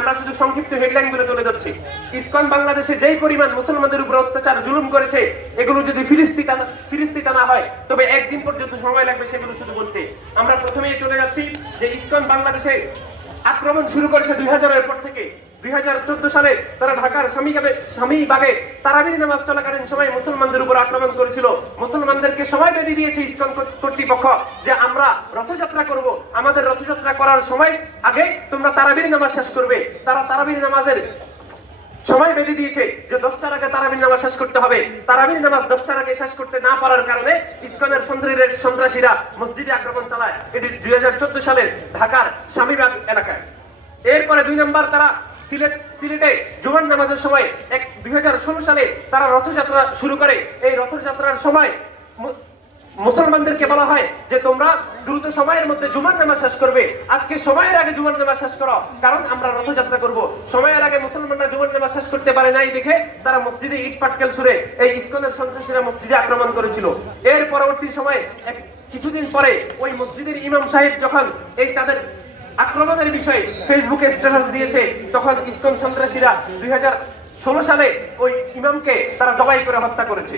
আমরা শুধু সংক্ষিপ্ত হেডলাইন গুলো তুলে ধরছি। ইসকন বাংলাদেশে যেই পরিমাণ মুসলমানদের উপর অত্যাচার জুলুম করেছে, এগুলো যদি ফিরিস্তি না হয় তবে একদিন পর্যন্ত সময় লাগবে সেগুলো শুধু বলতে। আমরা প্রথমেই চলে যাচ্ছি যে ইসকন বাংলাদেশে আক্রমণ শুরু করেছে 2000-এর পর থেকে। 2014 সালে তারা ঢাকার স্বামীবাগে তারাবির নামাজ চলাকালীন সময় মুসলমানদের উপর আক্রমণ করেছিল। মুসলমানদেরকে সময় বেঁধে দিয়েছে ইসকন কর্তৃপক্ষ যে আমরা রথযাত্রা করব, আমাদের রথযাত্রা করার সময় আগে তোমরা তারাবির নামাজ শেষ করবে। তারা তারাবির নামাজের সময় বেঁধে দিয়েছে যে 10টার আগে তারাবির নামাজ শেষ করতে হবে। তারাবির নামাজ 10টার আগে শেষ করতে না পারার কারণে ইসকনের সন্ত্রাসীরা মসজিদে আক্রমণ চালায়। এটি 2014 সালের ঢাকার স্বামীবাগ এলাকায়। এরপরে 2 নম্বর, তারা সিলেটে জুমার নামাজের সময় 2016 সালে তারা রথযাত্রা শুরু করে। এই রথযাত্রার সময় মুসলমানদেরকে বলা হয় যে তোমরা দ্রুত সময়ের মধ্যে জুমার নামাজ শেষ করবে, আজকে সময়ের আগে জুমার নামাজ শেষ করো, কারণ আমরা রথযাত্রা করব। সময়ের আগে মুসলমানরা জুমার নামাজ শেষ করতে পারে নাই দেখে তারা মসজিদে ইট পাটকেল ছুড়ে এই ইসকনের সন্ত্রাসীরা মসজিদে আক্রমণ করেছিল। এর পরবর্তী সময়ে কিছুদিন পরে ওই মসজিদের ইমাম সাহেব যখন এই তাদের আক্রমণের বিষয়ে ফেসবুকে স্ট্যাটাস দিয়েছে, তখন ইসকন সন্ত্রাসীরা 2016 সালে ওই ইমামকে তারা জবাই করে হত্যা করেছে।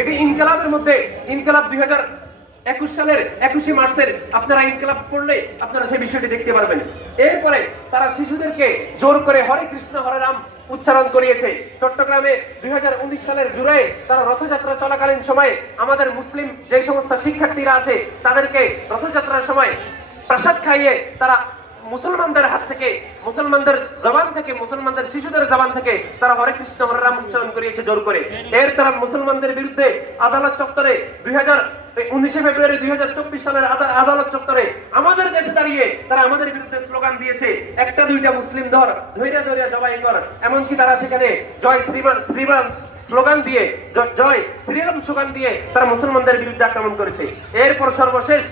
এটি ইনকিলাবের মধ্যে ইনকিলাব 2021 সালের 21 মার্চের আপনারা ইনকিলাব পড়লে আপনারা সেই বিষয়টি দেখতে পারবেন। এরপরে তারা শিশুদেরকে জোর করে হরে কৃষ্ণ হরে রাম উচ্চারণ করিয়েছে। চট্টগ্রামে 2019 সালের জুলাই তারা রথযাত্রা চলাকালীন সময়ে আমাদের মুসলিম যে সমস্ত শিক্ষার্থীরা আছে তাদেরকে রথযাত্রার সময় প্রসাদ খাইয়ে তারা মুসলমানদের হাত থেকে, মুসলমানদের জবান থেকে, মুসলমানদের শিশুদের জবান থেকে তারা হরে কৃষ্ণ হরে রাম উচ্চারণ করিয়েছে জোর করে। এর তারা মুসলমানদের বিরুদ্ধে আদালত চত্বরে 19 ফেব্রুয়ারি 2024 সালের আদালত চত্বরে আমাদের দেশে দাঁড়িয়ে তারা আমাদের বিরুদ্ধে স্লোগান দিয়েছে, একটা দুইটা মুসলিম ধর, ধৈর্য ধৈর্য জবাই কর। এমনকি তারা সেখানে জয় শ্রীরাম স্লোগান দিয়ে, জয় শ্রীরাম স্লোগান দিয়ে তারা মুসলমানদের বিরুদ্ধে আক্রমণ করেছে। এরপর সর্বশেষ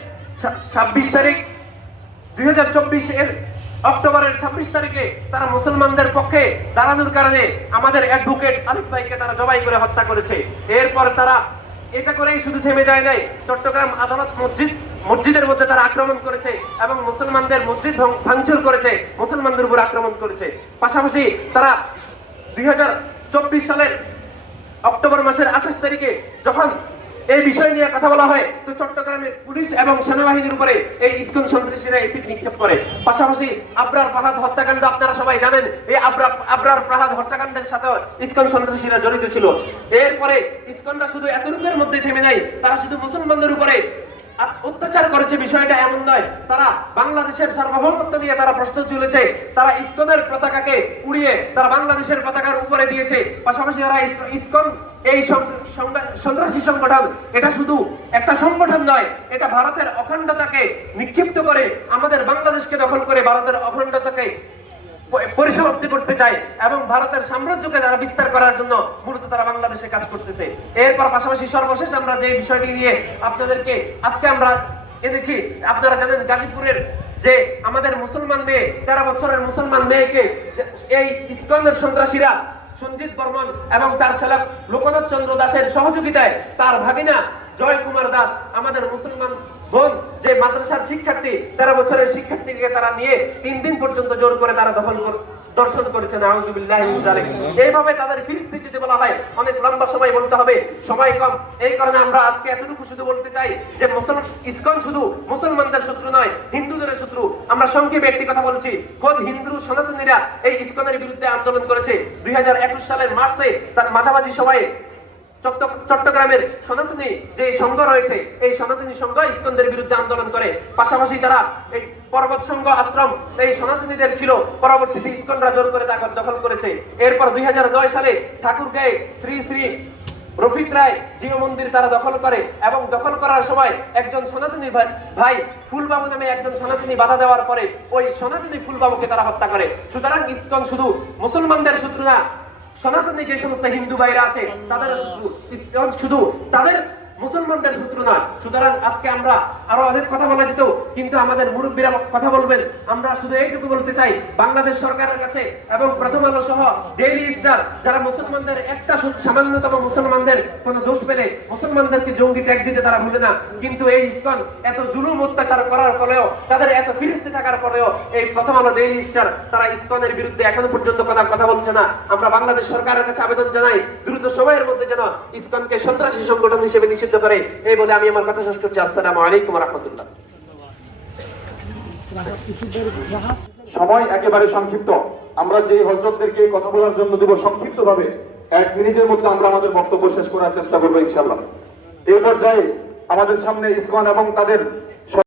26 তারিখ 2024 অক্টোবরের 26 তারিখে তারা মুসলমানদের পক্ষে দাঁড়ানোর কারণে আমাদের অ্যাডভোকেট আলিফ ভাইকে তারা জবাই করে হত্যা করেছে। এরপর তারা এটা করেই শুধু থেমে যায় নাই, চট্টগ্রাম আদালত মসজিদের মধ্যে তারা আক্রমণ করেছে এবং মুসলমানদের মসজিদ ভাঙচুর করেছে, মুসলমানদের উপর আক্রমণ করেছে। পাশাপাশি তারা 2024 সালের অক্টোবর মাসের 28 তারিখে যখন এই বিষয় নিয়ে কথা বলা হয়, তো চট্টগ্রামের পুলিশ এবং সেনাবাহিনীর উপরে এই ইসকন সন্ত্রাসীরা এসিড নিক্ষেপ করে। পাশাপাশি আবরার ফাহাদ হত্যাকাণ্ড আপনারা সবাই জানেন, এই আবরার ফাহাদ হত্যাকাণ্ডের সাথে ইসকন সন্ত্রাসীরা জড়িত ছিল। এরপরে ইসকনরা শুধু এতটুকুর মধ্যে থেমে নাই, তারা শুধু মুসলমানদের উপরে অত্যাচার করেছে বিষয়টা এমন নয়, তারা বাংলাদেশের সার্বভৌমত্ব নিয়ে তারা প্রশ্ন তুলেছে। তারা ইসকনের পতাকাকে উড়িয়ে তারা বাংলাদেশের পতাকার উপরে দিয়েছে। পাশাপাশি তারা ইসকন এই সন্ত্রাসী সংগঠন, এটা শুধু একটা সংগঠন নয়, এটা ভারতের অখণ্ডতাকে নিক্ষিপ্ত করে আমাদের বাংলাদেশকে দখল করে ভারতের অখণ্ডতাকে পরিসমাপ্তি করতে চায় এবং ভারতের সাম্রাজ্যকে তারা বিস্তার করার জন্য মূলত তারা বাংলাদেশে কাজ করতেছে। এরপর পাশাপাশি সর্বশেষ আমরা যে বিষয়টি নিয়ে আপনাদেরকে আজকে আমরা এনেছি, আপনারা জানেন গাজীপুরের যে আমাদের মুসলমান মেয়ে, 13 বছরের মুসলমান মেয়েকে এই ইসকনের সন্ত্রাসীরা সঞ্জিত বর্মন এবং তার শালক লোকনাথ চন্দ্র দাসের সহযোগিতায় তার ভাগিনা জয় কুমার দাস, আমাদের মুসলমান বোন যে মাদ্রাসার শিক্ষার্থী, 13 বছরের শিক্ষার্থীকে তারা নিয়ে 3 দিন পর্যন্ত জোর করে তারা দর্শন করেছেন। আউযুবিল্লাহি মিন যালিক। এইভাবে তাদের ফিরিস্তি যদি বলা হয় অনেক লম্বা সময় বলতে হবে, সময় কম। এই কারণে আমরা আজকে এতটুকু শুধু বলতে চাই যে ইসকন শুধু মুসলমানদের শত্রু নয়, হিন্দুদের শত্রু। আমরা সংক্ষেপে একটি কথা বলছি, খোদ হিন্দু সনাতনীরা এই ইসকনের বিরুদ্ধে আন্দোলন করেছে। 2021 সালের মার্চে তার মাঝামাঝি সময়ে চট্টগ্রামের সনাতনী যে সংঘ রয়েছে, এই সনাতনী সংঘ ইসকনদের বিরুদ্ধে আন্দোলন করে। পাশাপাশি তারা এই পর্বত সংঘ আশ্রম এই সনাতনীদের ছিল, পরবর্তীতে ইসকনরা জোর করে তা দখল করেছে। এরপর 2009 সালে ঠাকুরগাঁয়ে শ্রী শ্রী রফিক রায় জিও মন্দির তারা দখল করে এবং দখল করার সময় একজন সনাতনী ভাই ফুলবাবু নামে একজন সনাতনী বাধা দেওয়ার পরে ওই সনাতনী ফুলবাবুকে তারা হত্যা করে। সুতরাং ইসকন শুধু মুসলমানদের শত্রু না, সনাতনী যে সমস্ত হিন্দু ভাইরা আছে তাদের শত্রু। ইসকন শুধু তাদের মুসলমানদের শত্রু নয়। সুতরাং আজকে আমরা আরো অনেক কথা বলা যেত, কিন্তু আমাদের মুরব্বীরা কথা বলবেন। আমরা শুধু এইটুকু বলতে চাই বাংলাদেশ সরকারের কাছে এবং প্রথম আলো সহ ডেইলি স্টার যারা মুসলমানদের একটা সামান্যতম মুসলমানদের কোনো দোষ পেলে মুসলমানদেরকে জঙ্গি ট্যাগ দিতে তারা ভুলে না, কিন্তু এই ইসকন এত জুলুম অত্যাচার করার ফলেও, তাদের এত ফিরিস্তি থাকার পরেও এই প্রথম আলো ডেইলি স্টার তারা ইসকনের বিরুদ্ধে এখনো পর্যন্ত কথা বলছে না। আমরা বাংলাদেশ সরকারের কাছে আবেদন জানাই দ্রুত সময়ের মধ্যে যেন ইসকনকে সন্ত্রাসী সংগঠন হিসেবে নিষিদ্ধ করে। এই বলে আমি আমার কথা শেষ করছি। আসসালামু আলাইকুম ওয়া রাহমাতুল্লাহ। সময় একেবারে সংক্ষিপ্ত, আমরা যে হযরতদেরকে কথা বলার জন্য দেব সংক্ষিপ্ত ভাবে 1 মিনিটের মধ্যে আমরা আমাদের বক্তব্য শেষ করার চেষ্টা করবো ইনশাআল্লাহ। এই পর্যায়ে আমাদের সামনে ইসকন এবং তাদের